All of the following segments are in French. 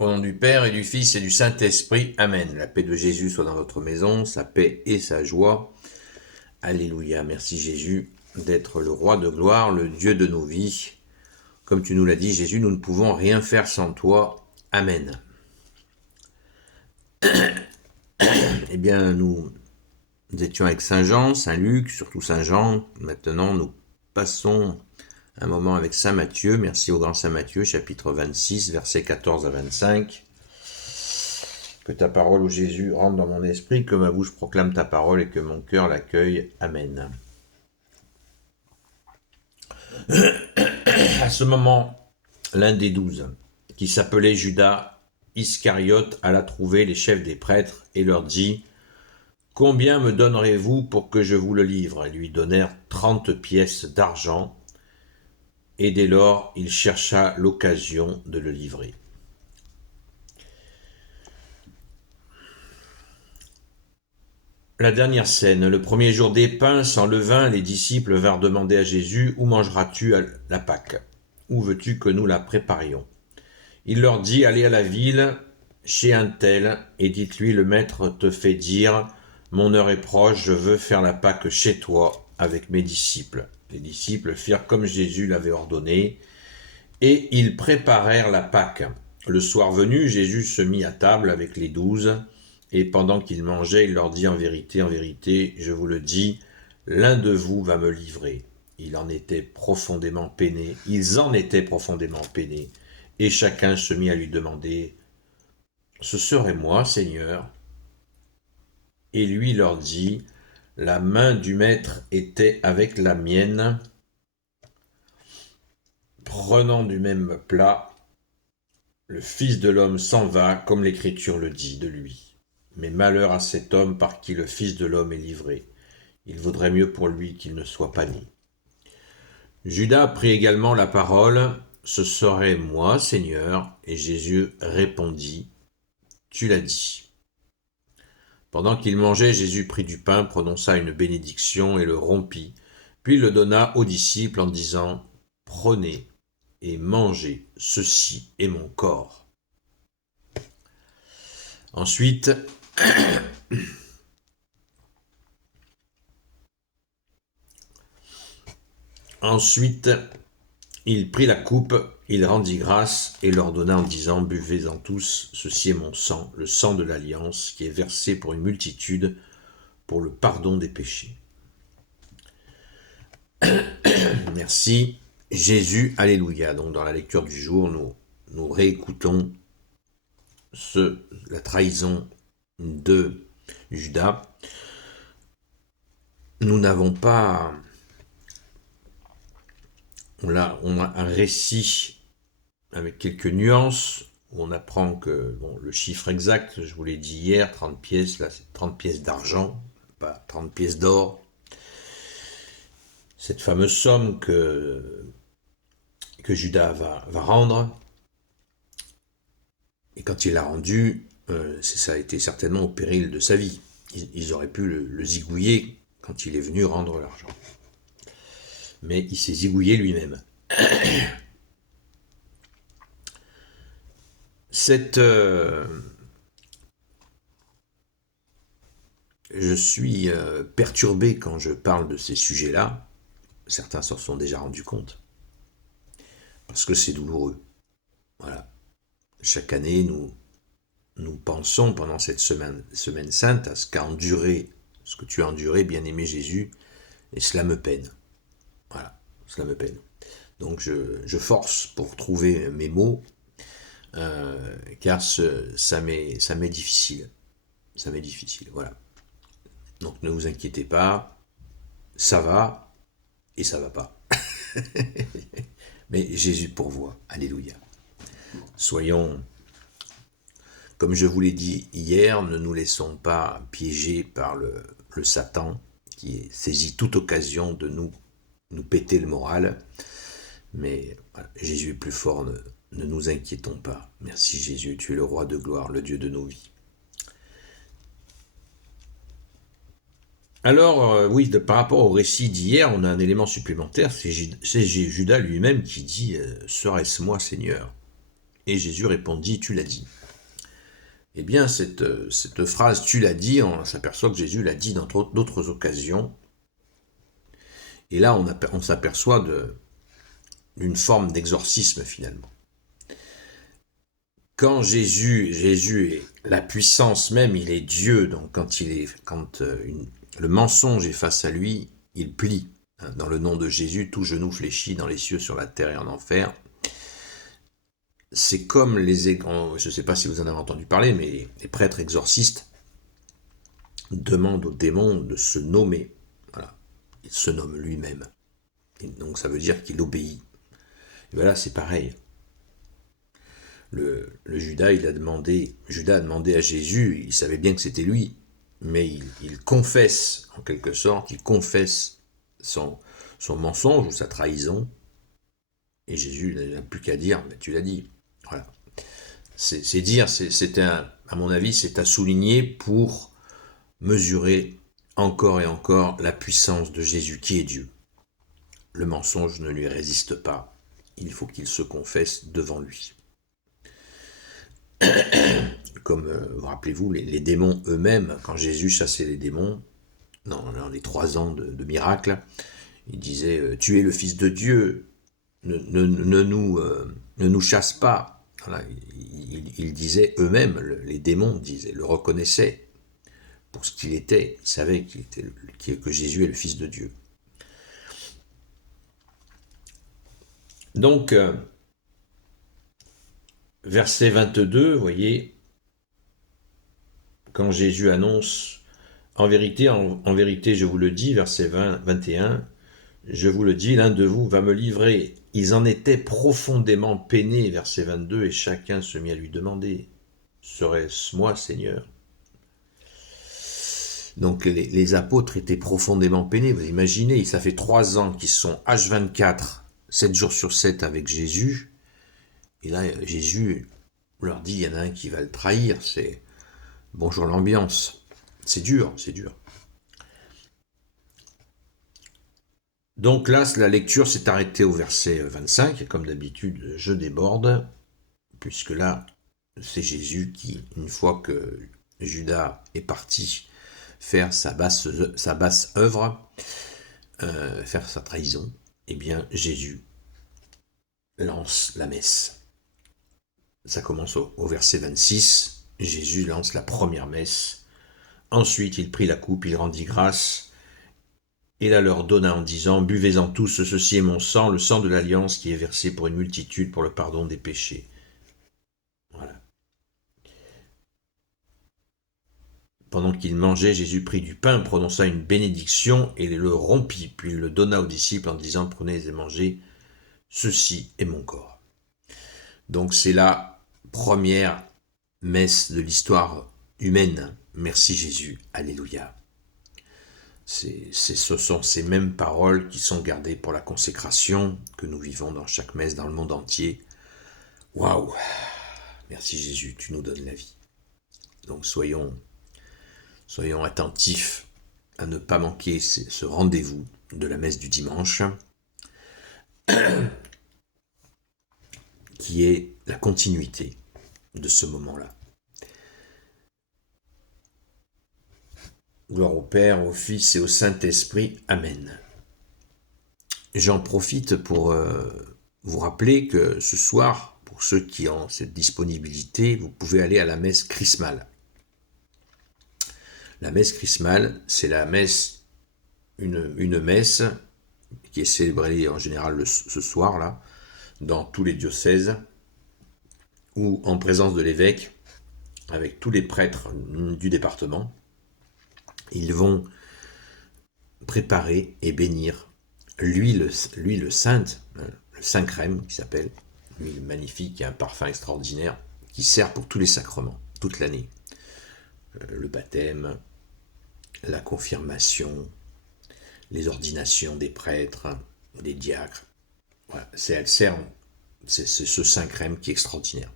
Au nom du Père et du Fils et du Saint-Esprit, Amen. La paix de Jésus soit dans votre maison, sa paix et sa joie. Alléluia. Merci Jésus d'être le roi de gloire, le Dieu de nos vies. Comme tu nous l'as dit, Jésus, nous ne pouvons rien faire sans toi. Amen. Eh bien, nous étions avec Saint Jean, Saint Luc, surtout Saint Jean. Maintenant, nous passons un moment avec Saint Matthieu. Merci au grand Saint Matthieu, chapitre 26, versets 14 à 25. Que ta parole, ô Jésus, rentre dans mon esprit, que ma bouche proclame ta parole et que mon cœur l'accueille. Amen. À ce moment, l'un des 12, qui s'appelait Judas Iscariote, alla trouver les chefs des prêtres et leur dit « Combien me donnerez-vous pour que je vous le livre ?» Ils lui donnèrent 30 pièces d'argent, et dès lors il chercha l'occasion de le livrer. La dernière scène, le premier jour des pains, sans levain, les disciples vinrent demander à Jésus « Où mangeras-tu la Pâque ? Où veux-tu que nous la préparions ?» Il leur dit « Allez à la ville, chez un tel, et dites-lui, le maître te fait dire « Mon heure est proche, je veux faire la Pâque chez toi, avec mes disciples. » Les disciples firent comme Jésus l'avait ordonné, et ils préparèrent la Pâque. Le soir venu, Jésus se mit à table avec les 12, et pendant qu'ils mangeaient, il leur dit « En vérité, je vous le dis, l'un de vous va me livrer. » Ils en étaient profondément peinés, et chacun se mit à lui demander « Ce serait moi, Seigneur ?» Et lui leur dit « La main du maître était avec la mienne. » Prenant du même plat, le Fils de l'homme s'en va, comme l'Écriture le dit de lui. Mais malheur à cet homme par qui le Fils de l'homme est livré. Il vaudrait mieux pour lui qu'il ne soit pas né. Judas prit également la parole. « Ce serait moi, Seigneur. » Et Jésus répondit, « Tu l'as dit. » Pendant qu'il mangeait, Jésus prit du pain, prononça une bénédiction et le rompit, puis le donna aux disciples en disant, « Prenez et mangez, ceci est mon corps. » Ensuite, il prit la coupe, il rendit grâce et leur donna en disant « Buvez-en tous, ceci est mon sang, le sang de l'alliance, qui est versé pour une multitude pour le pardon des péchés. » Merci Jésus, alléluia. Donc dans la lecture du jour, nous réécoutons la trahison de Judas. Nous n'avons pas... On a un récit avec quelques nuances, où on apprend que le chiffre exact, je vous l'ai dit hier, 30 pièces, là c'est 30 pièces d'argent, pas 30 pièces d'or. Cette fameuse somme que Judas va rendre, et quand il l'a rendue, ça a été certainement au péril de sa vie. Ils auraient pu le zigouiller quand il est venu rendre l'argent. Mais il s'est zigouillé lui-même. Je suis perturbé quand je parle de ces sujets-là. Certains s'en sont déjà rendus compte. Parce que c'est douloureux. Voilà. Chaque année, nous pensons pendant cette semaine sainte à ce que tu as enduré, bien-aimé Jésus, et cela me peine. Voilà, cela me peine. Donc je force pour trouver mes mots, car ça m'est difficile. Ça m'est difficile, voilà. Donc ne vous inquiétez pas, ça va et ça va pas. Mais Jésus pourvoit, alléluia. Soyons, comme je vous l'ai dit hier, ne nous laissons pas piéger par le Satan qui saisit toute occasion de nous péter le moral. Mais voilà, Jésus est plus fort, ne nous inquiétons pas. Merci Jésus, tu es le roi de gloire, le Dieu de nos vies. Alors, oui, par rapport au récit d'hier, on a un élément supplémentaire, c'est Judas lui-même qui dit « Serait-ce moi, Seigneur ?» Et Jésus répondit, tu l'as dit. Eh bien, cette phrase, tu l'as dit, on s'aperçoit que Jésus l'a dit dans d'autres occasions. Et là, on s'aperçoit d'une forme d'exorcisme finalement. Quand Jésus est la puissance même, il est Dieu, donc quand le mensonge est face à lui, il plie. Dans le nom de Jésus, tout genou fléchit dans les cieux, sur la terre et en enfer. C'est comme je ne sais pas si vous en avez entendu parler, mais les prêtres exorcistes demandent au démon de se nommer. Voilà. Il se nomme lui-même. Et donc ça veut dire qu'il obéit. Et voilà, c'est pareil. Le Judas a demandé à Jésus, il savait bien que c'était lui, mais il confesse, en quelque sorte, il confesse son mensonge ou sa trahison, et Jésus n'a plus qu'à dire, mais tu l'as dit. Voilà. C'est dire, à mon avis, c'est à souligner pour mesurer encore et encore la puissance de Jésus qui est Dieu. Le mensonge ne lui résiste pas, il faut qu'il se confesse devant lui. Comme, rappelez-vous, les démons eux-mêmes, quand Jésus chassait les démons, dans les 3 ans de miracles, il disait « Tu es le Fils de Dieu, ne nous chasse pas ». Voilà, ils disaient eux-mêmes, les démons le reconnaissaient pour ce qu'il était. Ils savaient que Jésus est le Fils de Dieu. Donc, verset 22, vous voyez, quand Jésus annonce, en vérité, je vous le dis, verset 21, je vous le dis, l'un de vous va me livrer. Ils en étaient profondément peinés, verset 22, et chacun se mit à lui demander, serait-ce moi, Seigneur? Donc les apôtres étaient profondément peinés. Vous imaginez, ça fait 3 ans qu'ils sont H24, 7 jours sur 7 avec Jésus. Et là, Jésus leur dit, il y en a un qui va le trahir. C'est bonjour l'ambiance. C'est dur, c'est dur. Donc là, la lecture s'est arrêtée au verset 25. Et comme d'habitude, je déborde, puisque là, c'est Jésus qui, une fois que Judas est parti faire sa basse œuvre, faire sa trahison, eh bien Jésus lance la messe. Ça commence au verset 26, Jésus lance la première messe. Ensuite, il prit la coupe, il rendit grâce, et la leur donna en disant, buvez-en tous, ceci est mon sang, le sang de l'alliance qui est versé pour une multitude pour le pardon des péchés. Voilà. Pendant qu'il mangeait, Jésus prit du pain, prononça une bénédiction et le rompit, puis il le donna aux disciples en disant, prenez et mangez, ceci est mon corps. Donc c'est la première messe de l'histoire humaine. Merci Jésus, alléluia. Ce sont ces mêmes paroles qui sont gardées pour la consécration que nous vivons dans chaque messe dans le monde entier. Waouh! Merci Jésus, tu nous donnes la vie. Donc soyons attentifs à ne pas manquer ce rendez-vous de la messe du dimanche, qui est la continuité de ce moment-là. Gloire au Père, au Fils et au Saint-Esprit. Amen. J'en profite pour vous rappeler que ce soir, pour ceux qui ont cette disponibilité, vous pouvez aller à la messe chrismale. La messe chrismale, c'est la messe, une messe qui est célébrée en général ce soir-là, dans tous les diocèses, ou en présence de l'évêque, avec tous les prêtres du département. Ils vont préparer et bénir l'huile sainte, le saint crème qui s'appelle, l'huile magnifique et un parfum extraordinaire, qui sert pour tous les sacrements, toute l'année. Le baptême, la confirmation, les ordinations des prêtres, des diacres. Voilà, c'est ce saint crème qui est extraordinaire.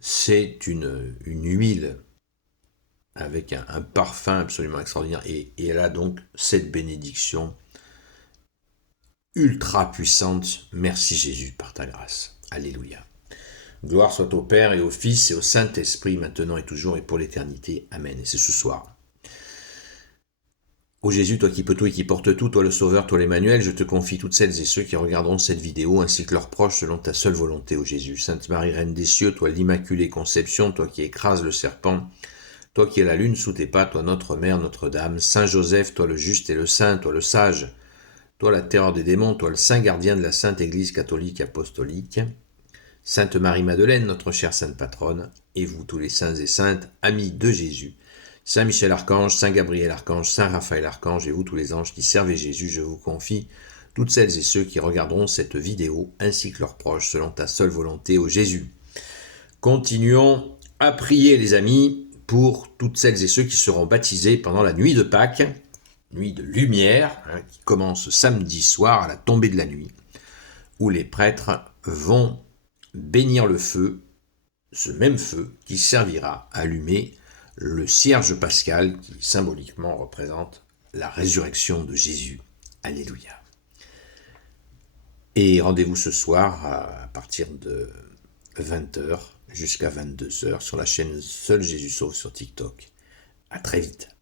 C'est une huile avec un parfum absolument extraordinaire. Et elle a donc cette bénédiction ultra puissante. Merci Jésus par ta grâce. Alléluia. Gloire soit au Père et au Fils et au Saint-Esprit, maintenant et toujours et pour l'éternité. Amen. Et c'est ce soir. Ô Jésus, toi qui peux tout et qui portes tout, toi le Sauveur, toi l'Emmanuel, je te confie toutes celles et ceux qui regarderont cette vidéo, ainsi que leurs proches, selon ta seule volonté, ô Jésus. Sainte Marie, Reine des cieux, toi l'Immaculée Conception, toi qui écrases le serpent, toi qui es la lune sous tes pas, toi notre Mère, Notre-Dame, Saint Joseph, toi le juste et le saint, toi le sage, toi la terreur des démons, toi le saint gardien de la Sainte Église catholique apostolique, Sainte Marie-Madeleine, notre chère Sainte Patronne, et vous tous les saints et saintes, amis de Jésus, Saint Michel Archange, Saint Gabriel Archange, Saint Raphaël Archange, et vous tous les anges qui servez Jésus, je vous confie toutes celles et ceux qui regarderont cette vidéo, ainsi que leurs proches, selon ta seule volonté, ô Jésus. Continuons à prier, les amis, pour toutes celles et ceux qui seront baptisés pendant la nuit de Pâques, nuit de lumière, qui commence samedi soir à la tombée de la nuit, où les prêtres vont bénir le feu, ce même feu qui servira à allumer le cierge pascal qui symboliquement représente la résurrection de Jésus. Alléluia. Et rendez-vous ce soir à partir de 20h jusqu'à 22h sur la chaîne Seul Jésus Sauve sur TikTok. À très vite.